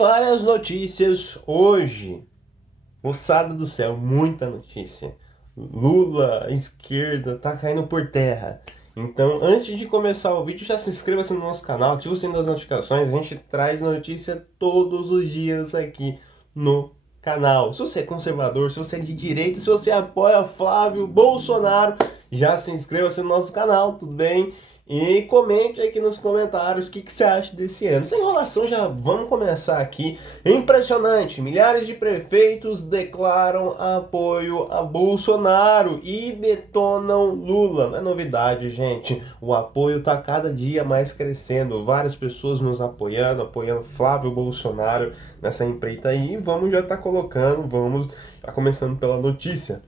Várias notícias hoje. Moçada do céu, muita notícia. Lula, a esquerda, tá caindo por terra. Então, antes de começar o vídeo, já se inscreva-se no nosso canal, ative o sininho das notificações. A gente traz notícia todos os dias aqui no canal. Se você é conservador, se você é de direita, se você apoia Flávio Bolsonaro, já se inscreva-se no nosso canal, tudo bem? E comente aqui nos comentários o que você acha desse ano. Sem enrolação, já vamos começar aqui. Impressionante! Milhares de prefeitos declaram apoio a Bolsonaro e detonam Lula. Não é novidade, gente. O apoio está cada dia mais crescendo. Várias pessoas nos apoiando Flávio Bolsonaro nessa empreita aí. Vamos já estar colocando, vamos já começando pela notícia.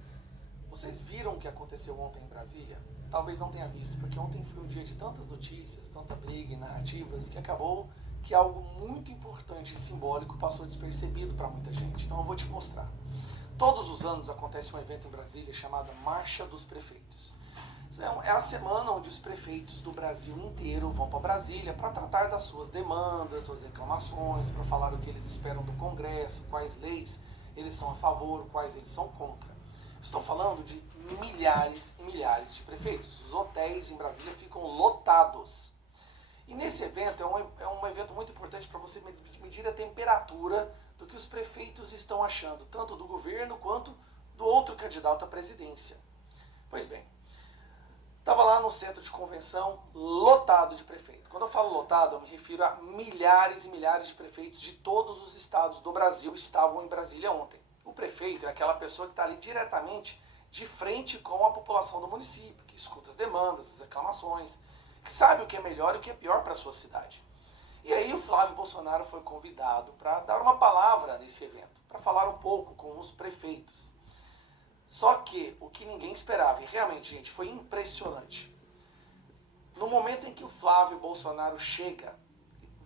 Vocês viram o que aconteceu ontem em Brasília? Talvez não tenha visto, porque ontem foi um dia de tantas notícias, tanta briga e narrativas, que acabou que algo muito importante e simbólico passou despercebido para muita gente. Então eu vou te mostrar. Todos os anos acontece um evento em Brasília chamado Marcha dos Prefeitos. É a semana onde os prefeitos do Brasil inteiro vão para Brasília para tratar das suas demandas, suas reclamações, para falar o que eles esperam do Congresso, quais leis eles são a favor, quais eles são contra. Estou falando de milhares e milhares de prefeitos. Os hotéis em Brasília ficam lotados. E nesse evento, é um evento muito importante para você medir a temperatura do que os prefeitos estão achando, tanto do governo quanto do outro candidato à presidência. Pois bem, estava lá no centro de convenção, lotado de prefeitos. Quando eu falo lotado, eu me refiro a milhares e milhares de prefeitos de todos os estados do Brasil estavam em Brasília ontem. O prefeito é aquela pessoa que está ali diretamente de frente com a população do município, que escuta as demandas, as reclamações, que sabe o que é melhor e o que é pior para a sua cidade. E aí o Flávio Bolsonaro foi convidado para dar uma palavra nesse evento, para falar um pouco com os prefeitos. Só que o que ninguém esperava, e realmente, gente, foi impressionante. No momento em que o Flávio Bolsonaro chega,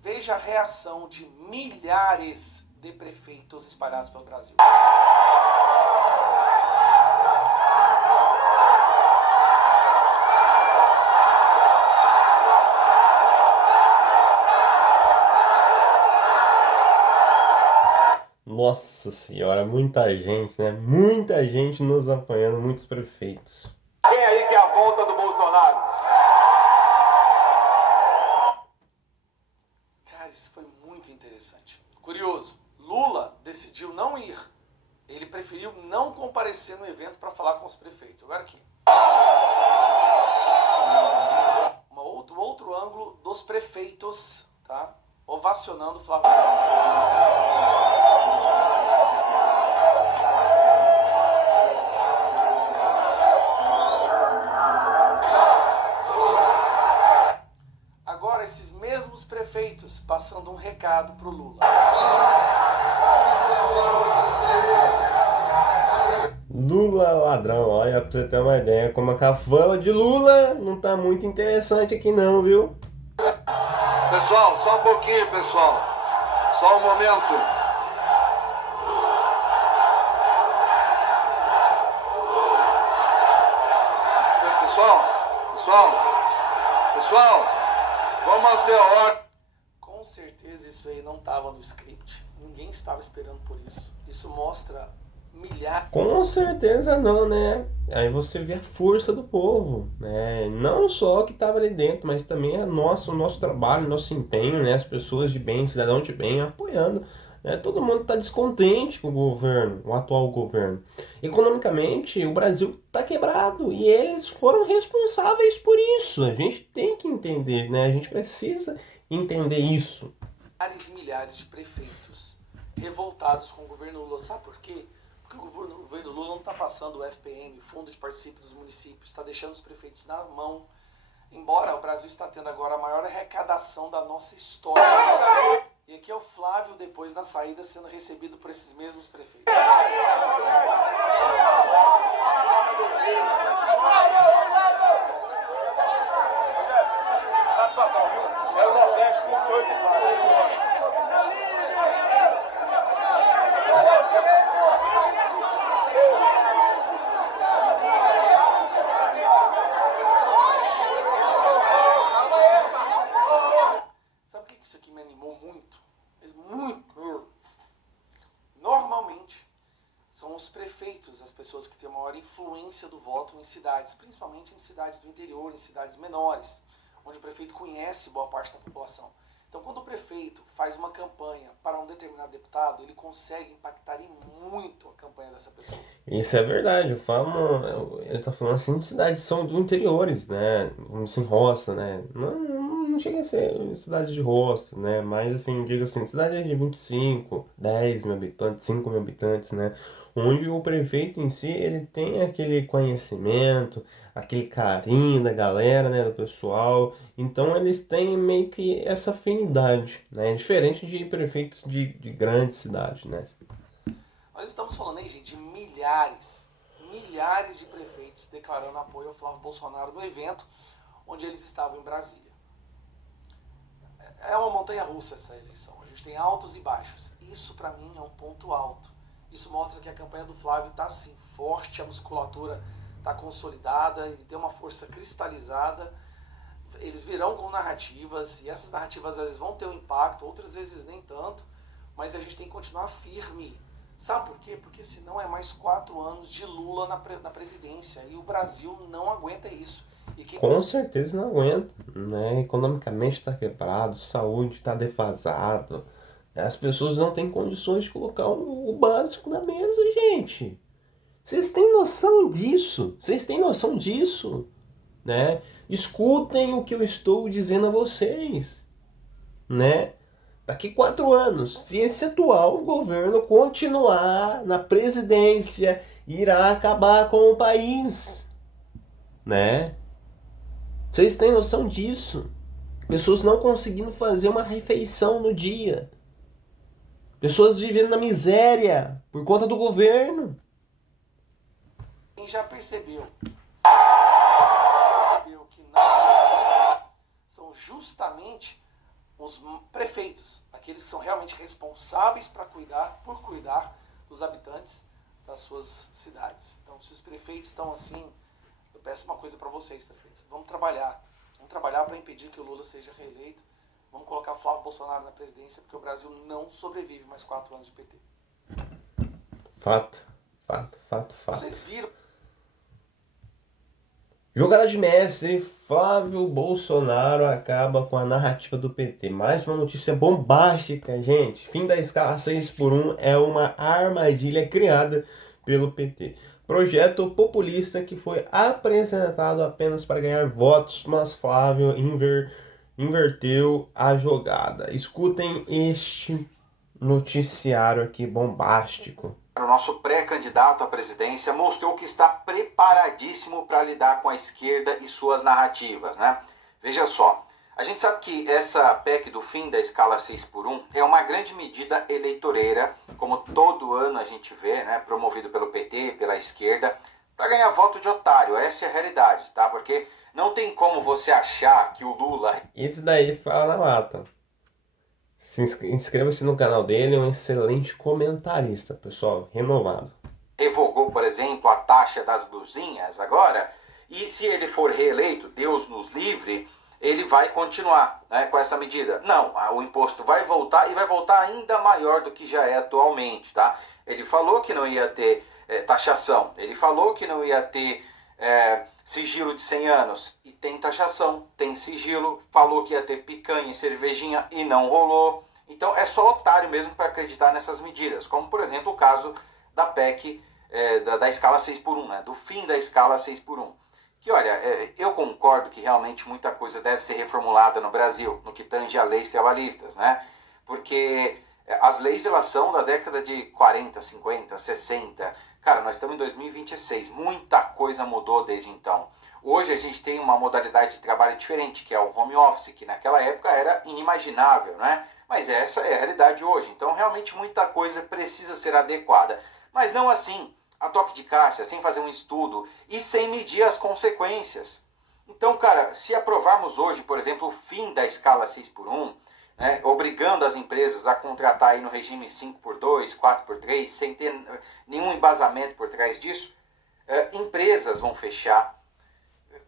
veja a reação de milhares de prefeitos espalhados pelo Brasil. Nossa senhora, muita gente, né? Muita gente nos apoiando, muitos prefeitos. Quem aí quer a volta do Bolsonaro? Cara, isso foi muito interessante. Curioso, Lula decidiu não ir. Ele preferiu não comparecer no evento para falar com os prefeitos. Agora aqui. Outro ângulo dos prefeitos, tá? Ovacionando o Flávio Bolsonaro. Agora esses mesmos prefeitos passando um recado pro Lula. Lula ladrão, olha, pra você ter uma ideia, como a cafama de Lula não tá muito interessante aqui não, viu? Pessoal, só um pouquinho, pessoal. Só um momento. Pessoal, vamos manter a ordem. Com certeza isso aí não estava no script. Ninguém estava esperando por isso. Isso mostra milhares. Com certeza não, né? Aí você vê a força do povo, né? Não só que estava ali dentro, mas também o nosso trabalho, nosso empenho, né? As pessoas de bem, cidadão de bem, apoiando. Né? Todo mundo está descontente com o governo, o atual governo. Economicamente, o Brasil está quebrado e eles foram responsáveis por isso. A gente tem que entender, né? A gente precisa entender isso. Milhares e milhares de prefeitos revoltados com o governo Lula. Sabe por quê? Porque o governo Lula não está passando o FPM, Fundo de Participação dos Municípios, está deixando os prefeitos na mão. Embora o Brasil está tendo agora a maior arrecadação da nossa história. E aqui é o Flávio, depois na saída, sendo recebido por esses mesmos prefeitos. É o Nordeste com o senhor que faz. Sabe o que isso aqui me animou muito? Mas muito mesmo. são os prefeitos, as pessoas que têm maior influência do voto em cidades, principalmente em cidades do interior, em cidades menores, onde o prefeito conhece boa parte da população. Então, quando o prefeito faz uma campanha para um determinado deputado, ele consegue impactar em muito a campanha dessa pessoa. Isso é verdade, ele tá falando assim de cidades que são do interiores, né? Vamos assim, roça, né? Não chega a ser cidades de roça, né? Mas assim, diga assim, cidade de 25, 10 mil habitantes, 5 mil habitantes, né? Onde o prefeito em si, ele tem aquele conhecimento, aquele carinho da galera, né? Do pessoal. Então eles têm meio que essa afinidade, né? Diferente de prefeitos de grandes cidades, né? Nós estamos falando aí, gente, de milhares de prefeitos declarando apoio ao Flávio Bolsonaro no evento onde eles estavam em Brasília. É uma montanha-russa essa eleição. A gente tem altos e baixos. Isso, para mim, é um ponto alto. Isso mostra que a campanha do Flávio está, sim, forte, a musculatura está consolidada, ele tem uma força cristalizada. Eles virão com narrativas, e essas narrativas às vezes vão ter um impacto, outras vezes nem tanto, mas a gente tem que continuar firme. Sabe por quê? Porque senão é mais 4 anos de Lula na presidência, e o Brasil não aguenta isso. Com certeza não aguenta, né? Economicamente está quebrado, saúde está defasado. As pessoas não têm condições de colocar o básico na mesa, gente. Vocês têm noção disso? Vocês têm noção disso? Né? Escutem o que eu estou dizendo a vocês, né? Daqui 4 anos, se esse atual governo continuar na presidência, irá acabar com o país, né? Vocês têm noção disso? Pessoas não conseguindo fazer uma refeição no dia. Pessoas vivendo na miséria por conta do governo. Quem já percebeu que não são justamente os prefeitos, aqueles que são realmente responsáveis por cuidar dos habitantes das suas cidades. Então, se os prefeitos estão assim, eu peço uma coisa para vocês, prefeitos. Vamos trabalhar para impedir que o Lula seja reeleito. Vamos colocar Flávio Bolsonaro na presidência, porque o Brasil não sobrevive mais 4 anos de PT. Fato. Vocês viram? Jogada de mestre, Flávio Bolsonaro acaba com a narrativa do PT. Mais uma notícia bombástica, gente. Fim da escala 6x1 é uma armadilha criada pelo PT. Projeto populista que foi apresentado apenas para ganhar votos, mas Flávio inverteu a jogada. Escutem este noticiário aqui bombástico. O nosso pré-candidato à presidência mostrou que está preparadíssimo para lidar com a esquerda e suas narrativas, né? Veja só, a gente sabe que essa PEC do fim da escala 6x1 é uma grande medida eleitoreira, como todo ano a gente vê, né? Promovido pelo PT, pela esquerda, para ganhar voto de otário. Essa é a realidade, tá? Porque não tem como você achar que o Lula... Esse daí fala na lata. Inscreva-se no canal dele, é um excelente comentarista, pessoal, renovado. Revogou, por exemplo, a taxa das blusinhas agora, e se ele for reeleito, Deus nos livre, ele vai continuar, né, com essa medida. Não, o imposto vai voltar e vai voltar ainda maior do que já é atualmente, tá? Ele falou que não ia ter taxação, ele falou que não ia ter sigilo de 100 anos, e tem taxação, tem sigilo, falou que ia ter picanha e cervejinha e não rolou. Então é só otário mesmo para acreditar nessas medidas, como por exemplo o caso da PEC da escala 6x1, né? Do fim da escala 6x1. Que olha, eu concordo que realmente muita coisa deve ser reformulada no Brasil, no que tange a leis trabalhistas, né? Porque as leis elas são da década de 40, 50, 60. Cara, nós estamos em 2026, muita coisa mudou desde então. Hoje a gente tem uma modalidade de trabalho diferente, que é o home office, que naquela época era inimaginável, né? Mas essa é a realidade hoje. Então realmente muita coisa precisa ser adequada. Mas não assim, a toque de caixa, sem fazer um estudo e sem medir as consequências. Então, cara, se aprovarmos hoje, por exemplo, o fim da escala 6x1, né, obrigando as empresas a contratar aí no regime 5x2, 4x3, sem ter nenhum embasamento por trás disso, empresas vão fechar,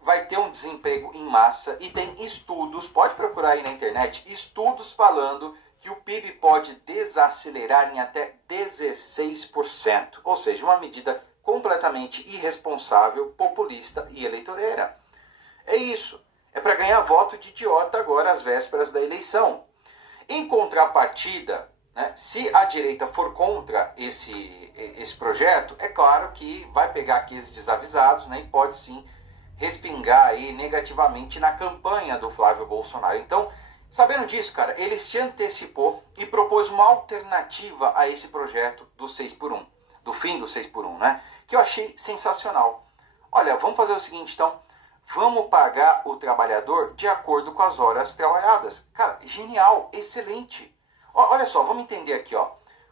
vai ter um desemprego em massa e tem estudos, pode procurar aí na internet, estudos falando que o PIB pode desacelerar em até 16%, ou seja, uma medida completamente irresponsável, populista e eleitoreira. É isso. É para ganhar voto de idiota agora às vésperas da eleição. Em contrapartida, né, se a direita for contra esse projeto, é claro que vai pegar aqueles desavisados, né, e pode sim respingar aí negativamente na campanha do Flávio Bolsonaro. Então, sabendo disso, cara, ele se antecipou e propôs uma alternativa a esse projeto do 6 por 1, do fim do 6 por 1, né? Que eu achei sensacional. Olha, vamos fazer o seguinte, então. Vamos pagar o trabalhador de acordo com as horas trabalhadas. Cara, genial, excelente. Olha só, vamos entender aqui, ó.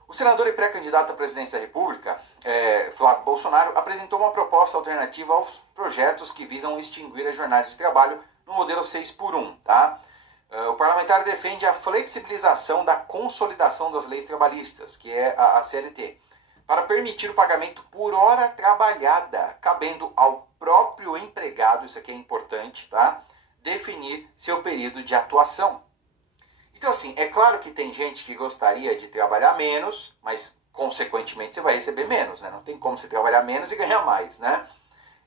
O senador e pré-candidato à presidência da República, Flávio Bolsonaro, apresentou uma proposta alternativa aos projetos que visam extinguir a jornada de trabalho no modelo 6 por 1, tá? O parlamentar defende a flexibilização da consolidação das leis trabalhistas, que é a CLT, para permitir o pagamento por hora trabalhada, cabendo ao próprio empregado, isso aqui é importante, tá? Definir seu período de atuação. Então, assim, é claro que tem gente que gostaria de trabalhar menos, mas, consequentemente, você vai receber menos, né? Não tem como você trabalhar menos e ganhar mais, né?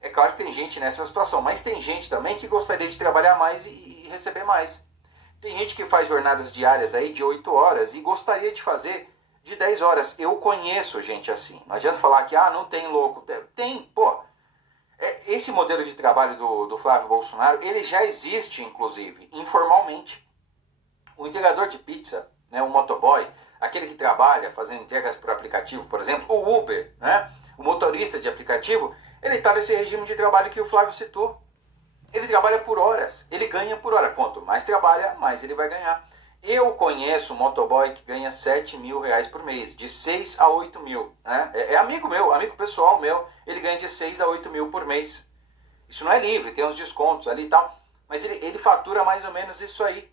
É claro que tem gente nessa situação, mas tem gente também que gostaria de trabalhar mais e receber mais. Tem gente que faz jornadas diárias aí de 8 horas e gostaria de fazer de 10 horas. Eu conheço gente assim. Não adianta falar que, não tem louco. Tem, pô. Esse modelo de trabalho do Flávio Bolsonaro, ele já existe, inclusive, informalmente. O entregador de pizza, né, o motoboy, aquele que trabalha fazendo entregas por aplicativo, por exemplo, o Uber, né, o motorista de aplicativo, ele está nesse regime de trabalho que o Flávio citou. Ele trabalha por horas, ele ganha por hora. Quanto mais trabalha, mais ele vai ganhar. Eu conheço um motoboy que ganha 7 mil reais por mês, de 6 a 8 mil. Né? É amigo meu, amigo pessoal meu, ele ganha de 6 a 8 mil por mês. Isso não é livre, tem uns descontos ali e tal, mas ele fatura mais ou menos isso aí.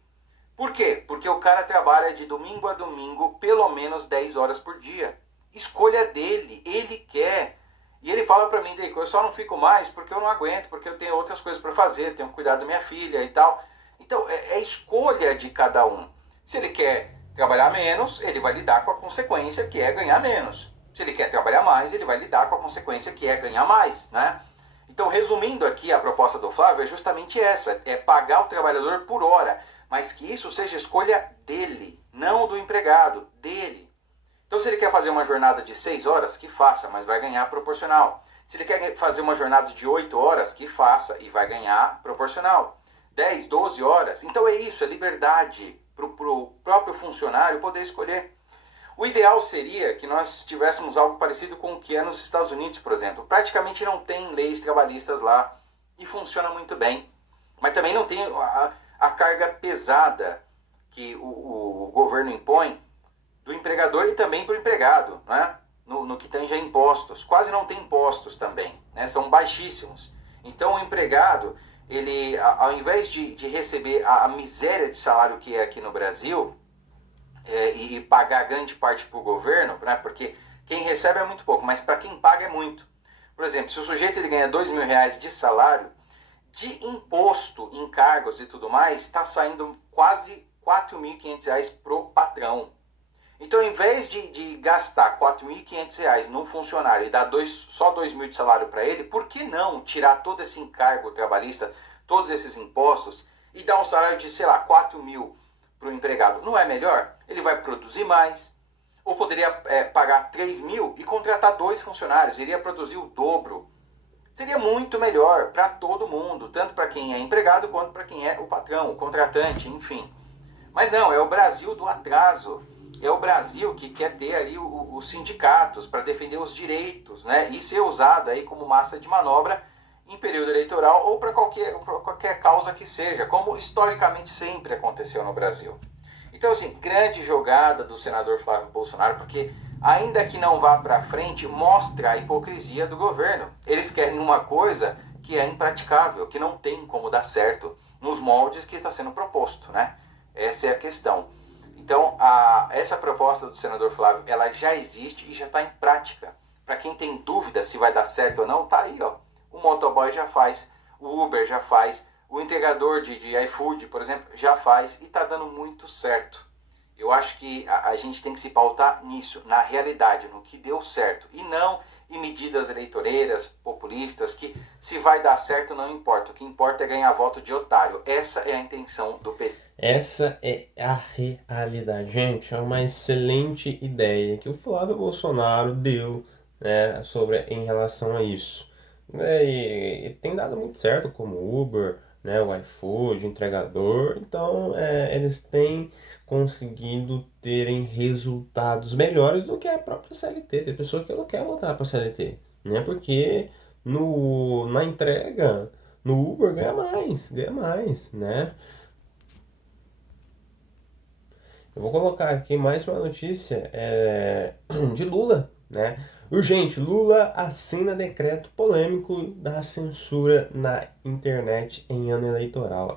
Por quê? Porque o cara trabalha de domingo a domingo, pelo menos 10 horas por dia. Escolha dele, ele quer. E ele fala pra mim, Deico, eu só não fico mais porque eu não aguento, porque eu tenho outras coisas para fazer, tenho que cuidar da minha filha e tal. Então, é escolha de cada um. Se ele quer trabalhar menos, ele vai lidar com a consequência que é ganhar menos. Se ele quer trabalhar mais, ele vai lidar com a consequência que é ganhar mais, né? Então, resumindo aqui, a proposta do Flávio é justamente essa, é pagar o trabalhador por hora, mas que isso seja escolha dele, não do empregado, dele. Então, se ele quer fazer uma jornada de 6 horas, que faça, mas vai ganhar proporcional. Se ele quer fazer uma jornada de 8 horas, que faça e vai ganhar proporcional. 10, 12 horas, então é isso, é liberdade para o próprio funcionário poder escolher. O ideal seria que nós tivéssemos algo parecido com o que é nos Estados Unidos, por exemplo. Praticamente não tem leis trabalhistas lá e funciona muito bem. Mas também não tem a carga pesada que o governo impõe do empregador e também para o empregado, né? No que tange a impostos. Quase não tem impostos também, né? São baixíssimos. Então o empregado, ele, ao invés de receber a miséria de salário que é aqui no Brasil, e pagar grande parte para o governo, né, porque quem recebe é muito pouco, mas para quem paga é muito. Por exemplo, se o sujeito ele ganha 2 mil reais de salário, de imposto, encargos e tudo mais, está saindo quase 4.500 reais pro patrão. Então, ao invés de gastar 4.500 reais num funcionário e dar só 2 mil de salário para ele, por que não tirar todo esse encargo trabalhista, todos esses impostos, e dar um salário de, sei lá, 4 mil para o empregado? Não é melhor? Ele vai produzir mais. Ou poderia pagar 3 mil e contratar 2 funcionários, iria produzir o dobro. Seria muito melhor para todo mundo, tanto para quem é empregado quanto para quem é o patrão, o contratante, enfim. Mas não, é o Brasil do atraso. É o Brasil que quer ter ali os sindicatos para defender os direitos, né? E ser usado aí como massa de manobra em período eleitoral ou para qualquer causa que seja, como historicamente sempre aconteceu no Brasil. Então, assim, grande jogada do senador Flávio Bolsonaro, porque ainda que não vá para frente, mostra a hipocrisia do governo. Eles querem uma coisa que é impraticável, que não tem como dar certo nos moldes que está sendo proposto, né? Essa é a questão. Então, essa proposta do senador Flávio, ela já existe e já está em prática. Para quem tem dúvida se vai dar certo ou não, tá aí, ó. O motoboy já faz, o Uber já faz, o entregador de iFood, por exemplo, já faz e está dando muito certo. Eu acho que a gente tem que se pautar nisso, na realidade, no que deu certo, e não em medidas eleitoreiras, populistas, que se vai dar certo não importa, o que importa é ganhar voto de otário. Essa é a intenção do PT. Essa é a realidade, gente. É uma excelente ideia que o Flávio Bolsonaro deu, né, em relação a isso. E tem dado muito certo, como o Uber, né, o iFood, o entregador. Então, eles têm conseguido terem resultados melhores do que a própria CLT. Tem pessoa que não quer voltar para a CLT, né? Porque na entrega, no Uber ganha mais, né? Eu vou colocar aqui mais uma notícia de Lula, né? Urgente, Lula assina decreto polêmico da censura na internet em ano eleitoral.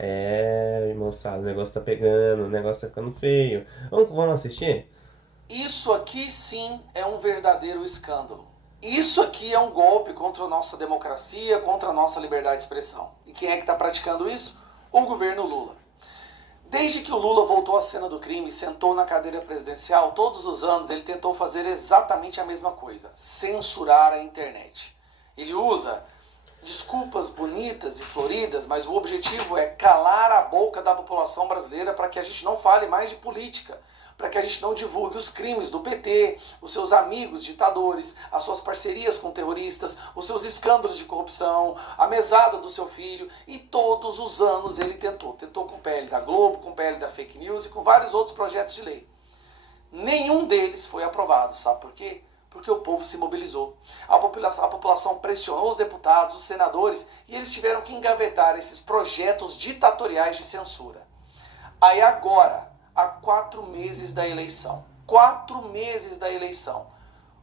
Moçada, o negócio tá pegando, o negócio tá ficando feio. Vamos assistir? Isso aqui sim é um verdadeiro escândalo. Isso aqui é um golpe contra a nossa democracia, contra a nossa liberdade de expressão. E quem é que está praticando isso? O governo Lula. Desde que o Lula voltou à cena do crime e sentou na cadeira presidencial, todos os anos ele tentou fazer exatamente a mesma coisa: censurar a internet. Ele usa desculpas bonitas e floridas, mas o objetivo é calar a boca da população brasileira para que a gente não fale mais de política, para que a gente não divulgue os crimes do PT, os seus amigos ditadores, as suas parcerias com terroristas, os seus escândalos de corrupção, a mesada do seu filho. E todos os anos ele tentou com o PL da Globo, com o PL da Fake News e com vários outros projetos de lei. Nenhum deles foi aprovado, sabe por quê? Porque o povo se mobilizou. A população pressionou os deputados, os senadores, e eles tiveram que engavetar esses projetos ditatoriais de censura. Aí agora, há 4 meses da eleição,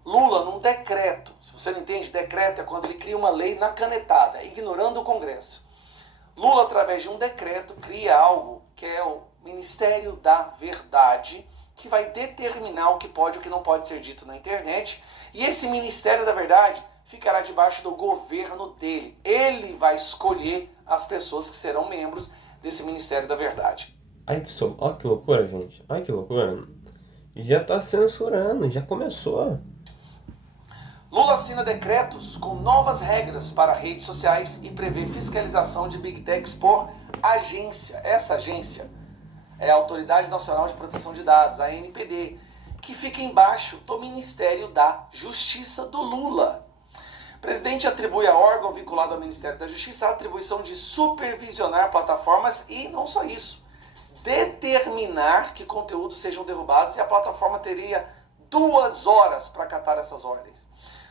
Lula, num decreto, se você não entende, decreto é quando ele cria uma lei na canetada, ignorando o Congresso. Lula, através de um decreto, cria algo que é o Ministério da Verdade, que vai determinar o que pode e o que não pode ser dito na internet. E esse Ministério da Verdade ficará debaixo do governo dele. Ele vai escolher as pessoas que serão membros desse Ministério da Verdade. Olha que loucura, gente. Olha que loucura. E já tá censurando, já começou. Lula assina decretos com novas regras para redes sociais e prevê fiscalização de Big Techs por agência. Essa agência é a Autoridade Nacional de Proteção de Dados, a ANPD, que fica embaixo do Ministério da Justiça do Lula. O presidente atribui a órgão vinculado ao Ministério da Justiça a atribuição de supervisionar plataformas e não só isso, determinar que conteúdos sejam derrubados, e a plataforma teria 2 horas para acatar essas ordens.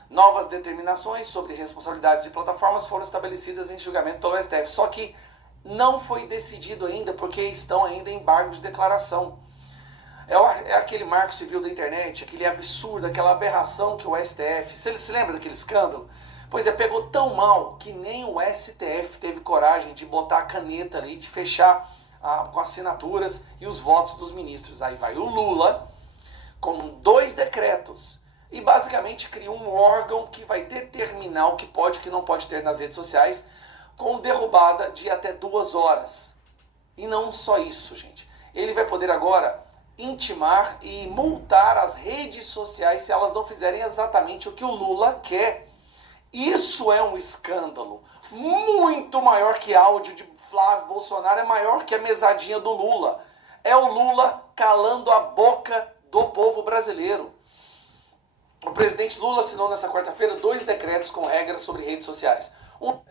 Novas determinações sobre responsabilidades de plataformas foram estabelecidas em julgamento pelo STF, só que não foi decidido ainda porque estão ainda em embargo de declaração. É aquele marco civil da internet, aquele absurdo, aquela aberração que o STF... Você se lembra daquele escândalo? Pois é, pegou tão mal que nem o STF teve coragem de botar a caneta ali, de fechar com assinaturas e os votos dos ministros. Aí vai o Lula com 2 decretos e basicamente cria um órgão que vai determinar o que pode e o que não pode ter nas redes sociais, com derrubada de até 2 horas. E não só isso, gente. Ele vai poder agora intimar e multar as redes sociais se elas não fizerem exatamente o que o Lula quer. Isso é um escândalo muito maior que áudio de Flávio Bolsonaro, é maior que a mesadinha do Lula. É o Lula calando a boca do povo brasileiro. O presidente Lula assinou nessa quarta-feira 2 decretos com regras sobre redes sociais.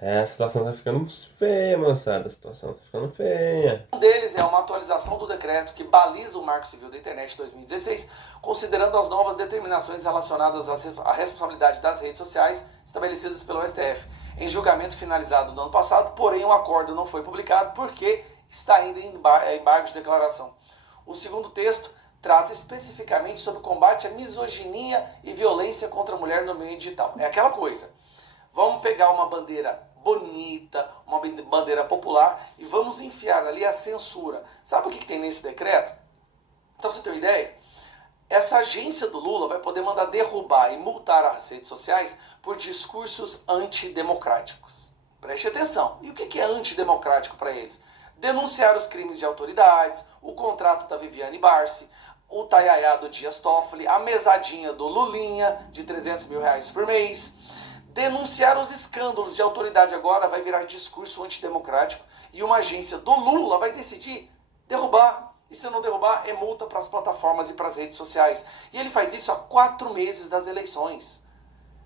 A situação tá ficando feia, moçada. A situação tá ficando feia. Um deles é uma atualização do decreto que baliza o Marco Civil da Internet de 2016, considerando as novas determinações relacionadas à responsabilidade das redes sociais estabelecidas pelo STF. Em julgamento finalizado no ano passado, porém o acordo não foi publicado porque está ainda em embargo de declaração. O segundo texto trata especificamente sobre o combate à misoginia e violência contra a mulher no meio digital. É aquela coisa. Vamos pegar uma bandeira bonita, uma bandeira popular, e vamos enfiar ali a censura. Sabe o que tem nesse decreto? Então, pra você ter uma ideia, essa agência do Lula vai poder mandar derrubar e multar as redes sociais por discursos antidemocráticos. Preste atenção. E o que é antidemocrático para eles? Denunciar os crimes de autoridades, o contrato da Viviane Barsi, o taiaiá do Dias Toffoli, a mesadinha do Lulinha de 300 mil reais por mês. Denunciar os escândalos de autoridade agora vai virar discurso antidemocrático e uma agência do Lula vai decidir derrubar. E se não derrubar, é multa para as plataformas e para as redes sociais. E ele faz isso há 4 meses das eleições.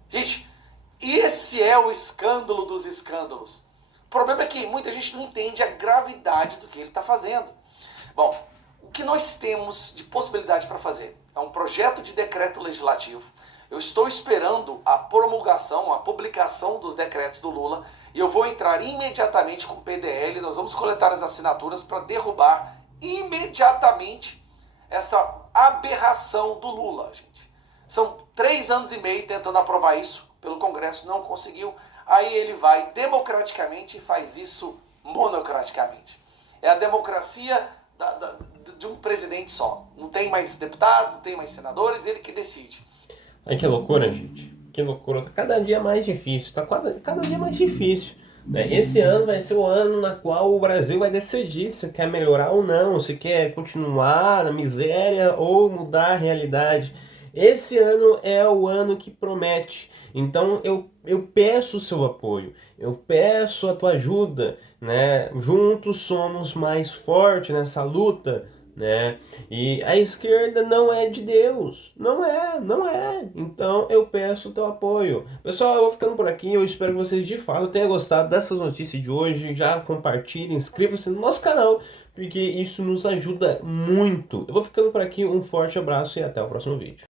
Gente, esse é o escândalo dos escândalos. O problema é que muita gente não entende a gravidade do que ele está fazendo. Bom, o que nós temos de possibilidade para fazer é um projeto de decreto legislativo. Eu estou esperando a promulgação, a publicação dos decretos do Lula e eu vou entrar imediatamente com o PDL, nós vamos coletar as assinaturas para derrubar imediatamente essa aberração do Lula, gente. São 3 anos e meio tentando aprovar isso pelo Congresso, não conseguiu. Aí ele vai democraticamente e faz isso monocraticamente. É a democracia de um presidente só. Não tem mais deputados, não tem mais senadores, ele que decide. Ai, que loucura, gente. Que loucura. Tá cada dia mais difícil. Tá cada dia mais difícil. Né? Esse ano vai ser o ano na qual o Brasil vai decidir se quer melhorar ou não, se quer continuar na miséria ou mudar a realidade. Esse ano é o ano que promete. Então eu peço o seu apoio, eu peço a tua ajuda, né? Juntos somos mais fortes nessa luta, né? E a esquerda não é de Deus, não é. Então eu peço o teu apoio. Pessoal, eu vou ficando por aqui, eu espero que vocês de fato tenham gostado dessas notícias de hoje. Já compartilhem, inscreva-se no nosso canal, porque isso nos ajuda muito. Eu vou ficando por aqui, um forte abraço e até o próximo vídeo.